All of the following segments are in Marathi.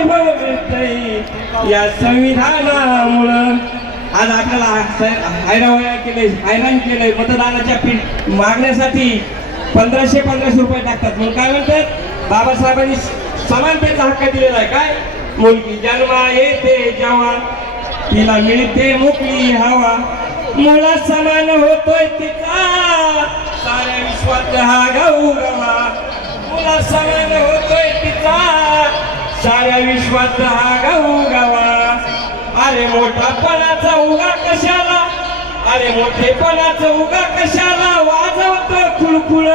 वैभव मिळतंय या संविधानामुळं। आज आपल्याला हैराण केलंय मतदानाच्या मागण्यासाठी 1500 रुपये टाकतात म्हणून काय म्हणतात बाबासाहेबांनी समानतेचा हक्क दिलेला आहे। काय मुलगी जन्मा येते जेव्हा तिला मिळते मोकळी हवा, मुला समान होतोय तिचा साऱ्या विश्वात हा गौरवा, मुला समान होतोय तिचा साऱ्या विश्वात हा गौरवा। अरे मोठापणाचा उगा कशाला, अरे मोठेपणाचा उगा कशाला, वाजवतो खुळखुळ,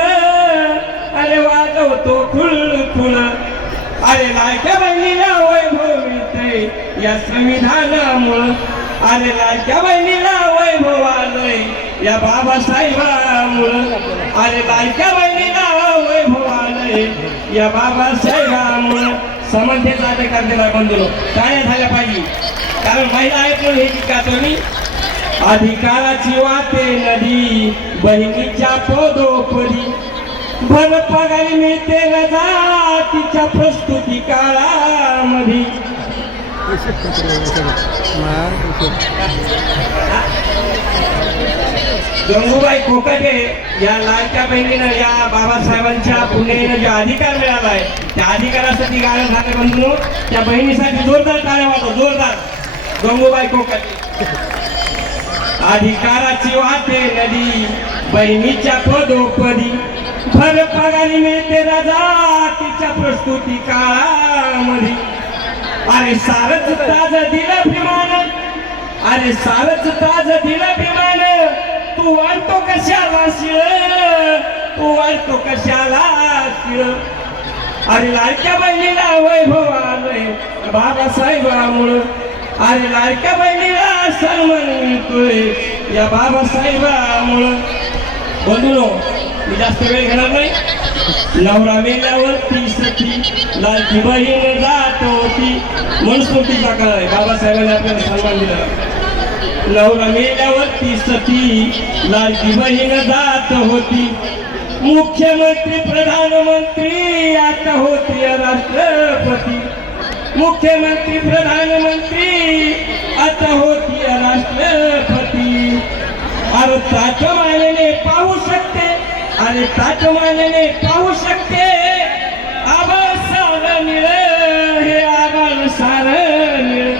अरे वाजवतो खुळखुळ। अरे लाडक्या बहिणीला वैभव मिळतंय या संविधानामुळं, अरे लाडक्या बहिणीला वैभव आलंय या बाबासाहेबामुळं, अरे लाडक्या बहिणीला वैभव आलंय या बाबासाहेबामुळं। समानतेचा अधिकार दिला बंधूंनो, टाळ्या झाल्या पाहिजे कारण महिला आहेत म्हणून हे शिकातो मी। अधिकाराची वाटे नदी बहिणीच्या पदोपदी, भर पगारी मिळते रजा तिच्या प्रस्तुती काळामध्ये। गंगूबाई कोकाटे या लाडक्या बहिणीनं या बाबासाहेबांच्या पुण्यानं जो अधिकार मिळालाय त्या अधिकारासाठी गाणं झालं बंधू, त्या बहिणीसाठी जोरदार टाळ्या वाजवा, जोरदार। गंगूबाई कोकाटे। अधिकाराची वाटे नदी बहिणीच्या पदोपदी, भर पगारी मिळते रजा तिच्या प्रस्तुती काळामध्ये। अरे सारच ताज दिलं भीमान, अरे सारच ताज दिलं भीमान, तू वाढतो कशाला शिळ, तू वाढतो कशाला शिळ। अरे लाडक्या बहिणीला वैभव आलंय बाबासाहेबामुळं, अरे लाडक्या बहिणीला सन्मान मिळतोय या बाबासाहेबामुळं। बंधूंनो मी जास्त वेळ घेणार नाही। नवरा मेल्यावरती सती लाडकी बहीण जात होती, मनुस्मृतीचा काळ आहे, बाबासाहेबांनी आपल्याला सन्मान दिला। नवरा मेल्यावरती सती लाडकी बहीण जात होती, मुख्यमंत्री प्रधानमंत्री आता होती राष्ट्रपती, मुख्यमंत्री प्रधानमंत्री आता होती राष्ट्रपती। अरे ताटमानेने पाहू शकते, अरे ताटमानेने पाहू शकते, आभाळ सार निळ हे आभाळ सार निळ।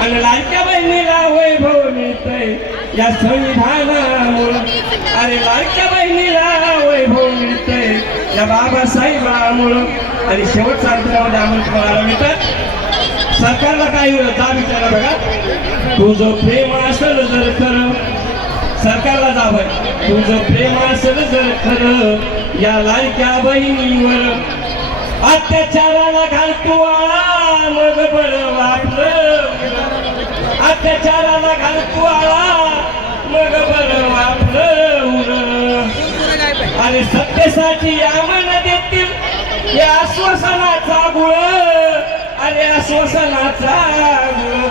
आणि लाडक्या बहिणीला वैभव मिळतंय या संविधानामुळं, अरे लाडक्या बहिणीला वैभव मिळतंय या बाबासाहेबामुळं। आणि शेवटचा अंतरामध्ये आम्हाला तुम्हाला मिळतात सरकारला काय जा विचारा बघा, तुझं प्रेम असेल जर खरं, सरकारला जावं तुझं प्रेम असेल जर खरं या लाडक्या बहिणीवर, अत्याचाराला घालतो आळा मग बरं वाटलं, अत्याचाराला घालतो आळा मग बरं वाटलं। अरे सत्तेसाठी आम्हाला देतील हे आश्वासनाचा गुळ, अरे आश्वासनाचा गुळ।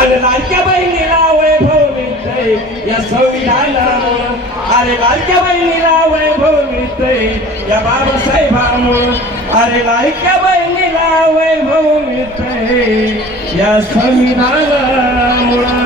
अरे लाडक्या बहिणीला वैभव मिळतंय या संविधानामुळं, अरे लाडक्या बहिणीला वैभव मिळतंय या बाबासाहेबामुळं, अरे लाडक्या बहिणीला वैभव मिळतंय या संविधानामुळं।